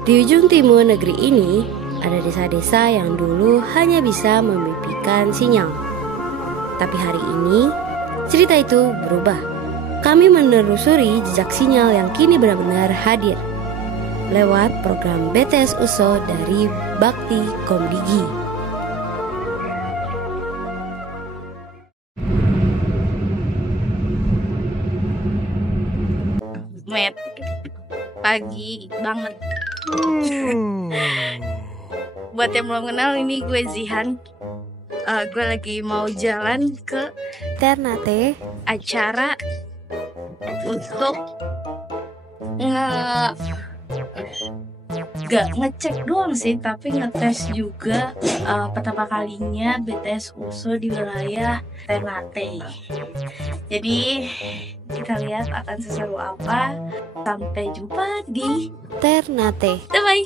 Di ujung timur negeri ini, ada desa-desa yang dulu hanya bisa memimpikan sinyal. Tapi hari ini, cerita itu berubah. Kami menelusuri jejak sinyal yang kini benar-benar hadir lewat program BTS USO dari Bakti Komdigi. Met, pagi banget. Buat yang belum kenal, ini gue Zihan. Gue lagi mau jalan ke Ternate, acara untuk gak ngecek doang sih, tapi ngetes juga pertama kalinya BTS USO di wilayah Ternate. Jadi kita lihat akan seseru apa. Sampai jumpa di Ternate. Bye.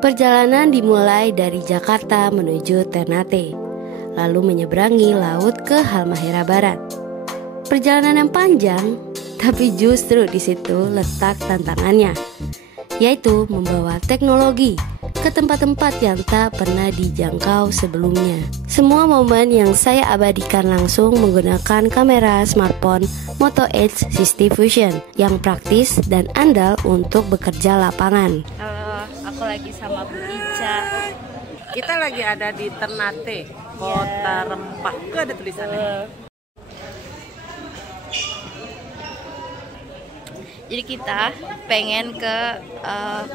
Perjalanan dimulai dari Jakarta menuju Ternate, lalu menyeberangi laut ke Halmahera Barat. Perjalanan yang panjang, tapi justru di situ letak tantangannya, yaitu membawa teknologi ke tempat-tempat yang tak pernah dijangkau sebelumnya. Semua momen yang saya abadikan langsung menggunakan kamera smartphone Moto Edge 60 Fusion yang praktis dan andal untuk bekerja lapangan. Aku lagi sama Bu Ica. Kita lagi ada di Ternate, Kota Rempah. Itu ada tulisannya. Jadi kita pengen ke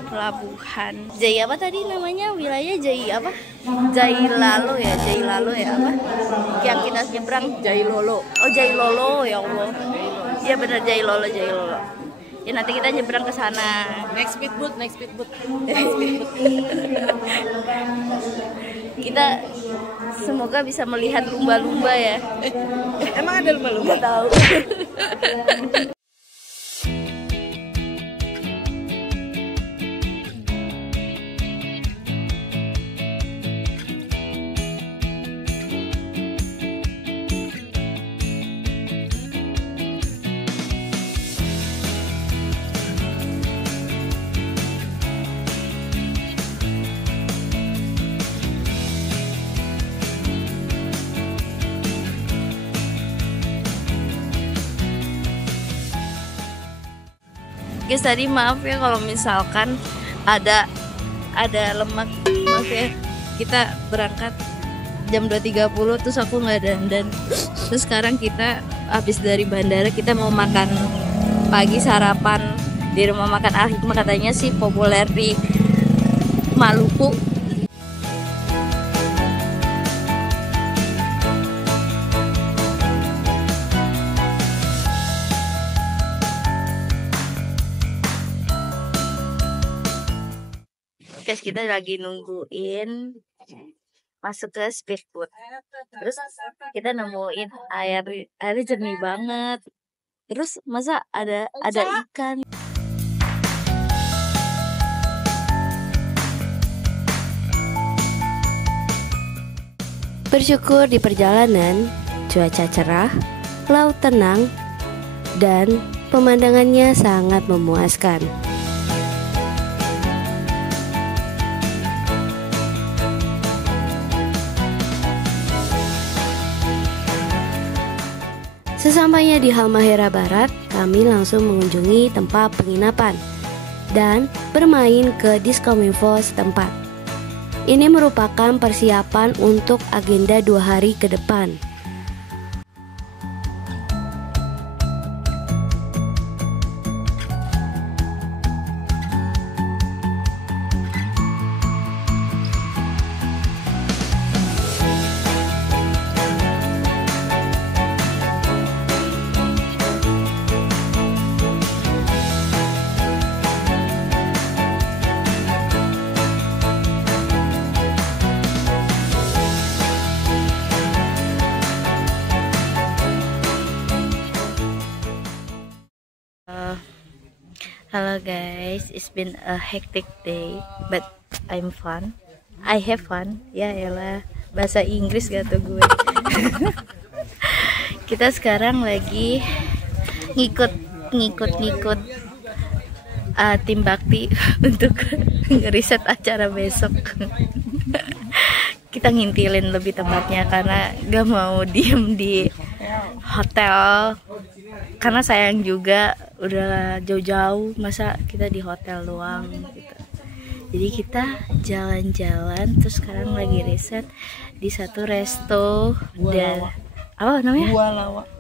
pelabuhan Jai apa tadi namanya, wilayah Jai apa? Jailalo ya apa? Yang kita nyebrang Jailolo. Oh Jailolo, ya Allah. Iya benar Jailolo. Ya nanti kita nyebrang ke sana. Next speedboat. Kita semoga bisa melihat lumba-lumba ya. Emang ada lumba-lumba? Nggak tahu. Guys, tadi maaf ya kalau misalkan ada lemak, maaf ya. Kita berangkat jam 2.30 terus aku nggak dandan. Terus sekarang kita habis dari bandara, kita mau makan pagi sarapan di rumah makan Al-Hikmah, katanya sih populer di Maluku. Guys, kita lagi nungguin masuk ke speedboat. Terus kita nemuin airnya jernih banget. Terus masa ada ikan. Bersyukur di perjalanan, cuaca cerah, laut tenang, dan pemandangannya sangat memuaskan. Sesampainya di Halmahera Barat, kami langsung mengunjungi tempat penginapan dan bermain ke Diskominfo setempat. Ini merupakan persiapan untuk agenda 2 hari ke depan. Halo guys, it's been a hectic day, but I'm fun. I have fun. Ya elah, bahasa Inggris gak tuh gue. Kita sekarang lagi ngikut tim bakti untuk ngeriset acara besok. Kita ngintilin lebih tepatnya karena gak mau diem di hotel, karena sayang juga udah jauh-jauh, masa kita di hotel doang gitu. Jadi kita jalan-jalan, terus sekarang lagi riset di satu resto dan apa namanya?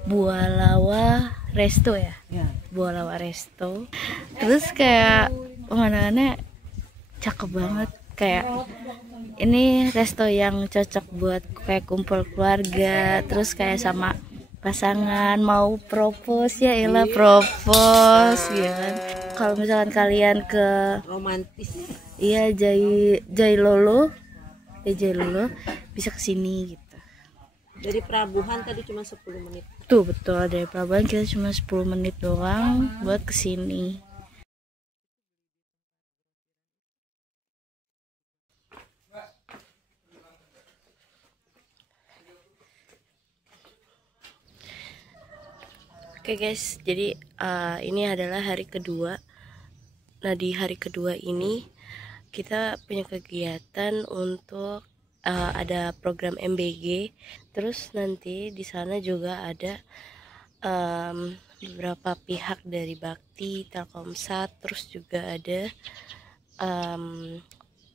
Bualawa Resto ya? Bualawa Resto. Terus kayak pemandangannya cakep banget, kayak ini resto yang cocok buat kayak kumpul keluarga, terus kayak sama pasangan mau propose, ya elah propose gitu kan. Kalau misalkan kalian ke Romantis. iya Jailolo bisa kesini gitu. Dari Perabuhan tadi cuma 10 menit. Tuh betul, dari Pelabuhan kita cuma 10 menit doang buat kesini. Oke guys, jadi ini adalah hari kedua. Nah di hari kedua ini kita punya kegiatan untuk ada program MBG. Terus nanti di sana juga ada beberapa pihak dari Bakti, Telkomsat, terus juga ada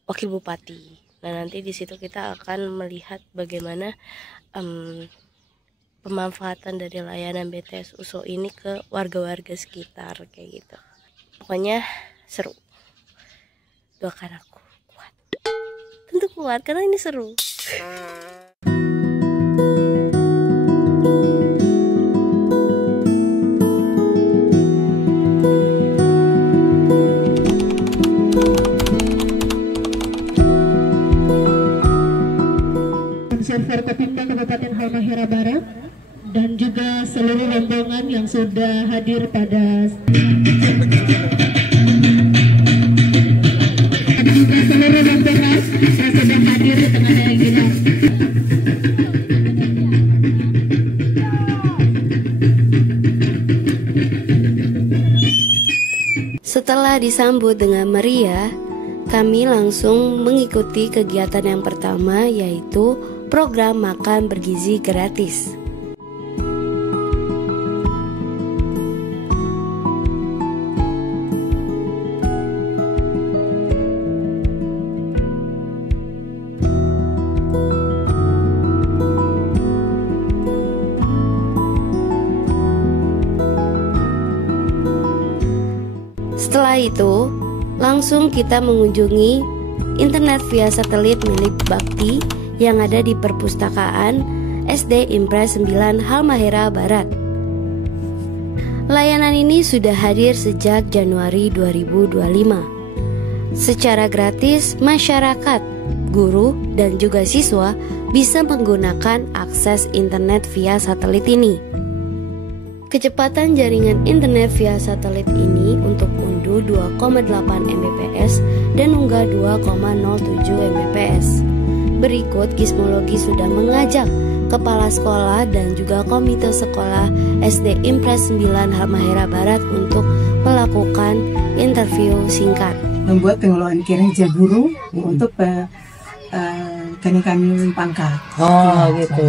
Wakil Bupati. Nah nanti di situ kita akan melihat bagaimana pemanfaatan dari layanan BTS USO ini ke warga-warga sekitar kayak gitu. Pokoknya seru. Doakan aku kuat. Tentu kuat karena ini seru. Server Kopimda Kabupaten Halmahera Barat dan juga seluruh rombongan yang sudah hadir pada seluruh rombongan yang sudah hadir di tengah hari ini. Setelah disambut dengan meriah, kami langsung mengikuti kegiatan yang pertama, yaitu program makan bergizi gratis. Setelah itu, langsung kita mengunjungi internet via satelit milik Bakti yang ada di perpustakaan SD Impres 9 Halmahera Barat. Layanan ini sudah hadir sejak Januari 2025. Secara gratis, masyarakat, guru, dan juga siswa bisa menggunakan akses internet via satelit ini. Kecepatan jaringan internet via satelit ini untuk unduh 2,8 Mbps dan unggah 2,07 Mbps. Berikut Gizmologi sudah mengajak kepala sekolah dan juga komite sekolah SD Impres 9 Halmahera Barat untuk melakukan interview singkat. Membuat pengelolaan kinerja guru untuk kami pangkat. Oh gitu.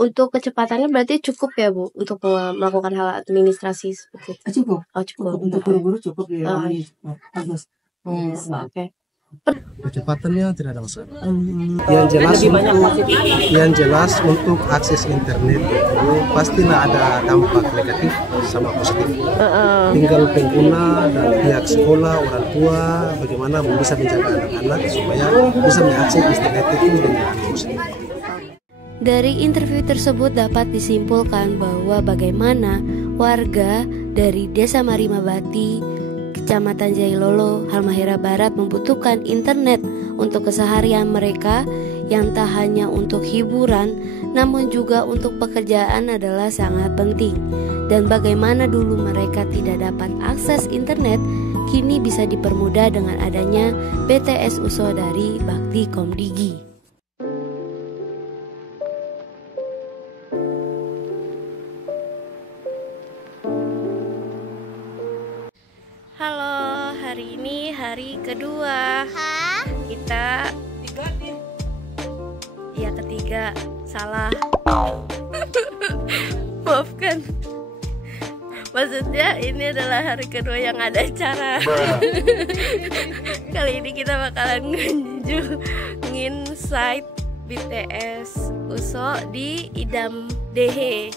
Untuk kecepatannya berarti cukup ya Bu untuk melakukan hal administrasi seperti itu? Cukup. Oh cukup. Untuk guru-guru cukup ya. Bagus. Oke. Kecepatannya tidak ada masalah. Yang jelas untuk akses internet itu pastilah ada dampak negatif sama positif. Tinggal pengguna dan pihak sekolah, orang tua, bagaimana bisa menjaga anak-anak supaya bisa mengakses internet itu dengan positif. Dari interview tersebut dapat disimpulkan bahwa bagaimana warga dari Desa Marimabati, Kecamatan Jailolo, Halmahera Barat membutuhkan internet untuk keseharian mereka yang tak hanya untuk hiburan namun juga untuk pekerjaan adalah sangat penting. Dan bagaimana dulu mereka tidak dapat akses internet, kini bisa dipermudah dengan adanya BTS USO dari Bakti Komdigi. Halo, hari ini hari kedua. Kita ya ketiga, salah. Maafkan. Maksudnya ini adalah hari kedua yang ada acara. Kali ini kita bakalan ngunjungin site BTS USO di Idam Dehe.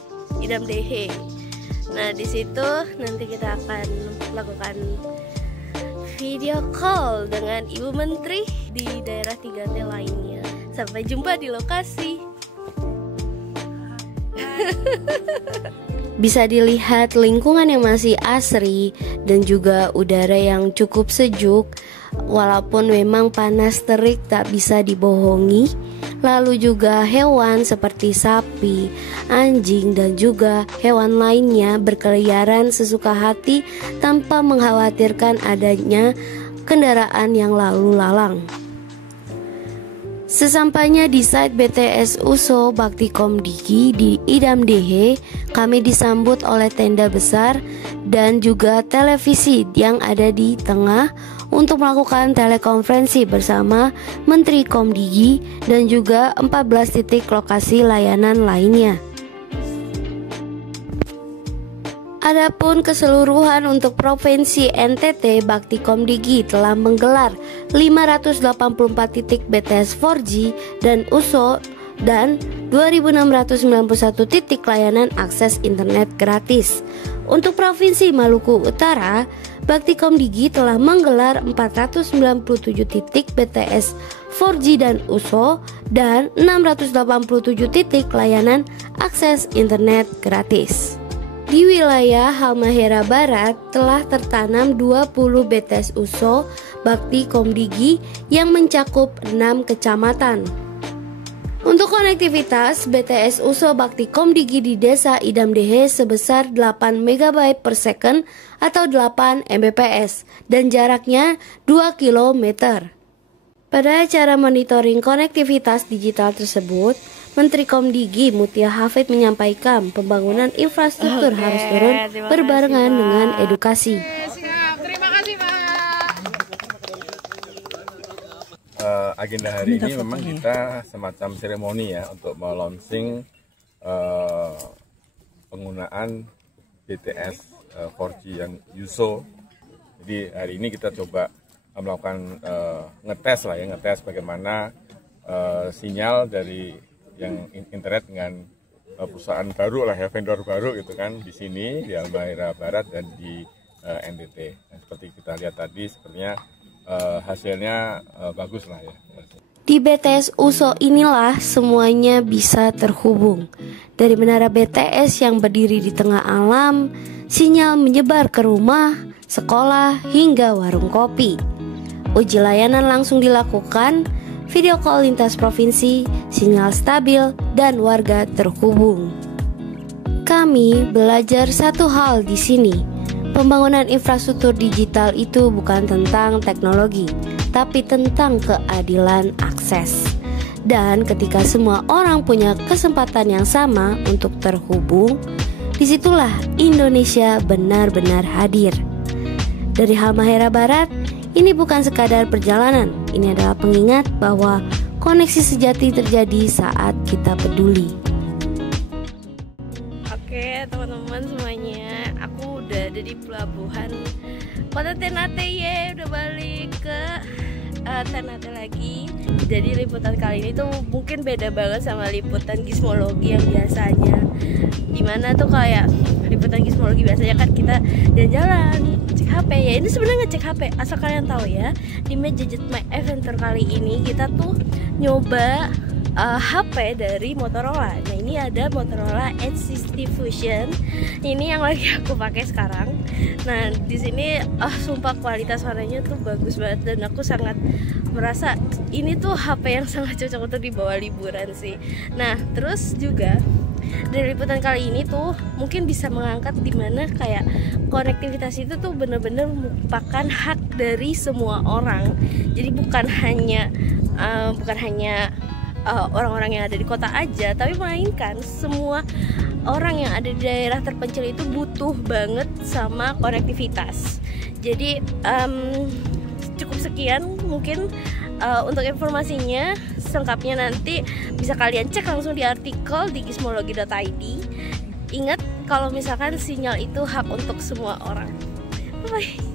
Nah, di situ nanti kita akan melakukan video call dengan Ibu Menteri di daerah 3T lainnya. Sampai jumpa di lokasi. Bisa dilihat lingkungan yang masih asri dan juga udara yang cukup sejuk. Walaupun memang panas terik tak bisa dibohongi. Lalu juga hewan seperti sapi, anjing dan juga hewan lainnya berkeliaran sesuka hati tanpa mengkhawatirkan adanya kendaraan yang lalu lalang. Sesampainya di site BTS USO Bakti Komdigi di Idam Dehe, kami disambut oleh tenda besar dan juga televisi yang ada di tengah untuk melakukan telekonferensi bersama Menteri Komdigi dan juga 14 titik lokasi layanan lainnya. Adapun keseluruhan untuk Provinsi NTT, Bakti Komdigi telah menggelar 584 titik BTS 4G dan USO dan 2.691 titik layanan akses internet gratis. Untuk Provinsi Maluku Utara, Bakti Komdigi telah menggelar 497 titik BTS 4G dan USO dan 687 titik layanan akses internet gratis. Di wilayah Halmahera Barat telah tertanam 20 BTS USO Bakti Komdigi yang mencakup 6 kecamatan. Untuk konektivitas, BTS USO Bakti Komdigi di Desa Idam Dehe sebesar 8 MB per second atau 8 Mbps dan jaraknya 2 km. Pada acara monitoring konektivitas digital tersebut, Menteri Komdigi Mutia Hafid menyampaikan pembangunan infrastruktur harus turun berbarengan dengan edukasi. Terima kasih, Pak. Agenda hari ini memang kita semacam seremoni ya untuk melaunching penggunaan BTS 4G yang USO. Jadi hari ini kita coba melakukan ngetes bagaimana sinyal dari yang internet dengan perusahaan baru lah ya, vendor baru gitu kan, di sini di Halmahera Barat dan di NTT. Nah, seperti kita lihat tadi, sepertinya hasilnya bagus lah ya. Di BTS USO inilah semuanya bisa terhubung. Dari menara BTS yang berdiri di tengah alam, sinyal menyebar ke rumah, sekolah, hingga warung kopi. Uji layanan langsung dilakukan, video call lintas provinsi, sinyal stabil, dan warga terhubung. Kami belajar satu hal di sini. Pembangunan infrastruktur digital itu bukan tentang teknologi, tapi tentang keadilan akses. Dan ketika semua orang punya kesempatan yang sama untuk terhubung, disitulah Indonesia benar-benar hadir. Dari Halmahera Barat, ini bukan sekadar perjalanan, ini adalah pengingat bahwa koneksi sejati terjadi saat kita peduli. Oke teman-teman semuanya, aku udah ada di pelabuhan Kota Ternate ya, udah balik ke Ternate lagi. Jadi liputan kali ini tuh mungkin beda banget sama liputan gismologi yang biasanya. Dimana tuh kayak liputan gismologi biasanya kan kita jalan-jalan cek HP ya, ini sebenarnya ngecek HP. Asal kalian tahu ya, di Gadget My Adventure kali ini kita tuh nyoba HP dari Motorola. Nah ini ada Motorola Edge 60 Fusion. Ini yang lagi aku pakai sekarang. Nah di sini sumpah kualitas suaranya tuh bagus banget dan aku sangat merasa ini tuh HP yang sangat cocok untuk dibawa liburan sih. Nah terus juga dari liputan kali ini tuh mungkin bisa mengangkat dimana kayak konektivitas itu tuh bener-bener merupakan hak dari semua orang. Jadi bukan hanya orang-orang yang ada di kota aja, tapi melainkan semua orang yang ada di daerah terpencil itu butuh banget sama konektivitas. Jadi cukup sekian mungkin untuk informasinya. Selengkapnya nanti bisa kalian cek langsung di artikel di gizmologi.id. Ingat kalau misalkan sinyal itu hak untuk semua orang. Bye-bye.